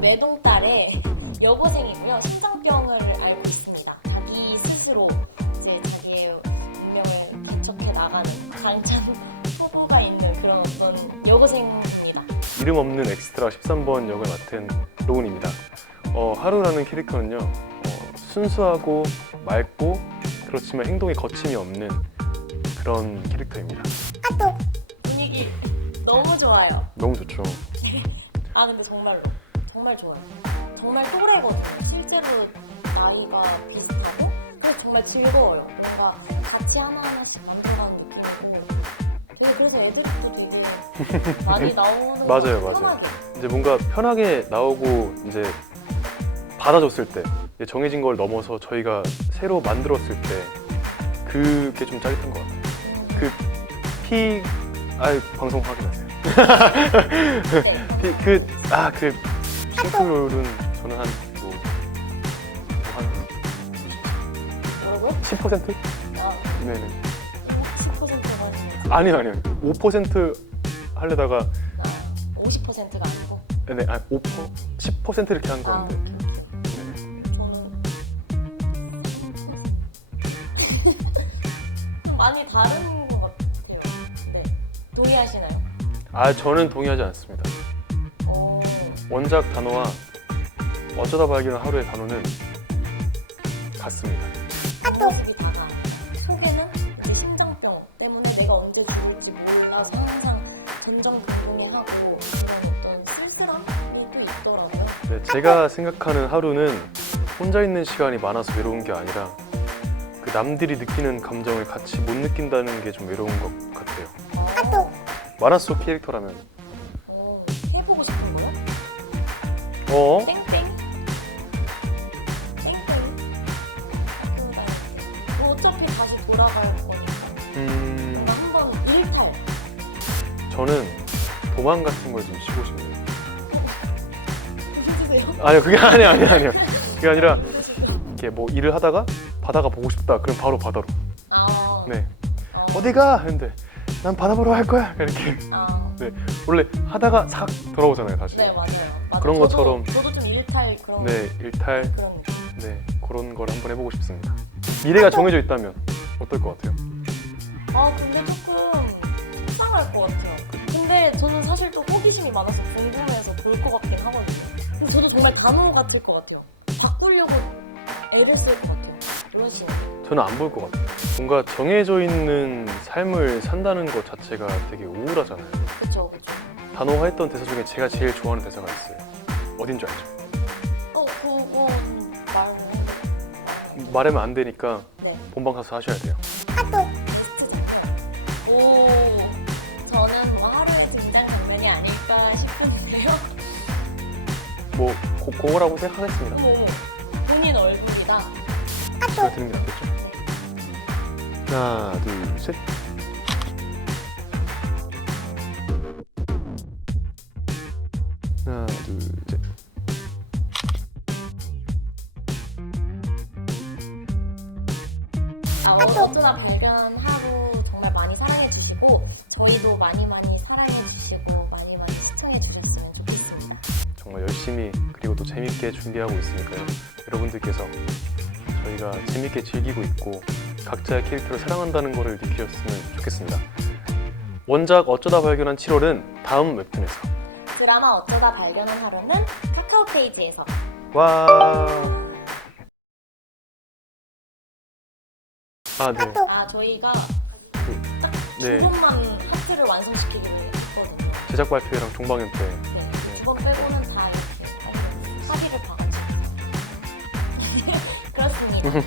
네, 외동딸의 여고생이고요. 심장병을 앓고 있습니다. 자기 스스로 이제 자기의 운명을 개척해 나가는 당찬 후보가 있는 그런 어떤 여고생입니다. 이름 없는 엑스트라 13번 역을 맡은 로운입니다. 어, 하루라는 캐릭터는요 어, 순수하고 맑고 그렇지만 행동에 거침이 없는 그런 캐릭터입니다. 분위기 너무 좋아요. 너무 좋죠. 아 근데 정말로 정말 좋아요. 정말 또래거든요. 실제로 나이가 비슷하고 그래서 정말 즐거워요. 뭔가 같이 하나하나씩 만들어가는 느낌이고 되게 그래서 애들도 되게 많이 나오는 것 맞아요, 맞아요. 편하게. 이제 뭔가 편하게 나오고 이제 받아줬을 때 이제 정해진 걸 넘어서 저희가 새로 만들었을 때 그게 좀 짜릿한 것 같아요. 그 피, 아유 방송 확인하세요. 네. 그아 그 싱크롤은 저는 한 뭐 한 뭐라고요? 10%? 아, 네네. 10%가 아니고 아니요 아니요. 5% 하려다가 아, 50%가 아니고 네, 아, 5% 10% 이렇게 한 아, 건데. 오케이, 오케이. 네. 저는 좀 많이 다른 것 같아요. 네. 동의하시나요? 아 저는 동의하지 않습니다. 어, 원작 단어와 어쩌다 발견한 하루의 단어는 같습니다. 다가 소개는 이 심장병 때문에 내가 언제 죽을지 몰라서 항상 긍정부동해하고 그런 어떤 쓸쓸함이 또 있더라고요. 네, 제가 생각하는 하루는 혼자 있는 시간이 많아서 외로운 게 아니라 그 남들이 느끼는 감정을 같이 못 느낀다는 게 좀 외로운 것 같아요. 속 캐릭터라면 어? 땡땡. 땡땡. 그러니까 뭐 어차피 다시 돌아갈 거니까. 음, 한번 일탈. 저는 도망 같은 걸좀 쉬고 싶네요. 해주세요. 아니요 그게 아니에요 아니에요 아니에요. 그게 아니라 이렇게 뭐 일을 하다가 바다가 보고 싶다 그럼 바로 바다로 아, 네 아, 어디가 했는데 난 바다 보러 갈 거야 이렇게 아, 원래 하다가 싹 돌아오잖아요 다시 네 맞아요. 맞아요. 그런 저도- 것처럼. 저도 좀 일탈 그런 네 일탈 그런. 네 그런 걸 한번 해보고 싶습니다 미래가 정해져 있다면 어떨 것 같아요? 아 근데 조금 속상할 것 같아요. 근데 저는 사실 또 호기심이 많아서 궁금해서 볼 것 같긴 하거든요. 근데 저도 정말 간호 같을 것 같아요. 바꾸려고 애를 쓸 것 같아요. 저는 안 볼 것 같아요 뭔가 정해져 있는 삶을 산다는 것 자체가 되게 우울하잖아요 그쵸 그쵸. 단호화했던 대사 중에 제가 제일 좋아하는 대사가 있어요 어딘 줄 알죠? 어 그거 말로. 말하면 안 되니까 네. 본방 가서 하셔야 돼요 오 저는 뭐 하루의 등장 장면이 아닐까 싶은데요. 뭐 고, 그거라고 생각하겠습니다 어머. 제가 드는 게 낫겠죠? 하나 둘 셋 하나 둘 셋 아, 어- 어쩌다 발견 하루 정말 많이 사랑해 주시고 저희도 많이 많이 사랑해 주시고 많이 많이 시청해 주셨으면 좋겠습니다. 정말 열심히 그리고 또 재밌게 준비하고 있으니까요. 여러분들께서 저희가 재밌게 즐기고 있고 각자의 캐릭터를 사랑한다는 것을 느끼셨으면 좋겠습니다. 원작 어쩌다 발견한 7월은 다음 웹툰에서 드라마 어쩌다 발견한 하루는 카카오 페이지에서 와. 아 네. 아 저희가 네. 두 번만 하트를 완성시키기로 했거든요. 제작 발표회랑 종방연 때 네. 두번 빼고는 다 이렇게 합의를 봐 嗯哼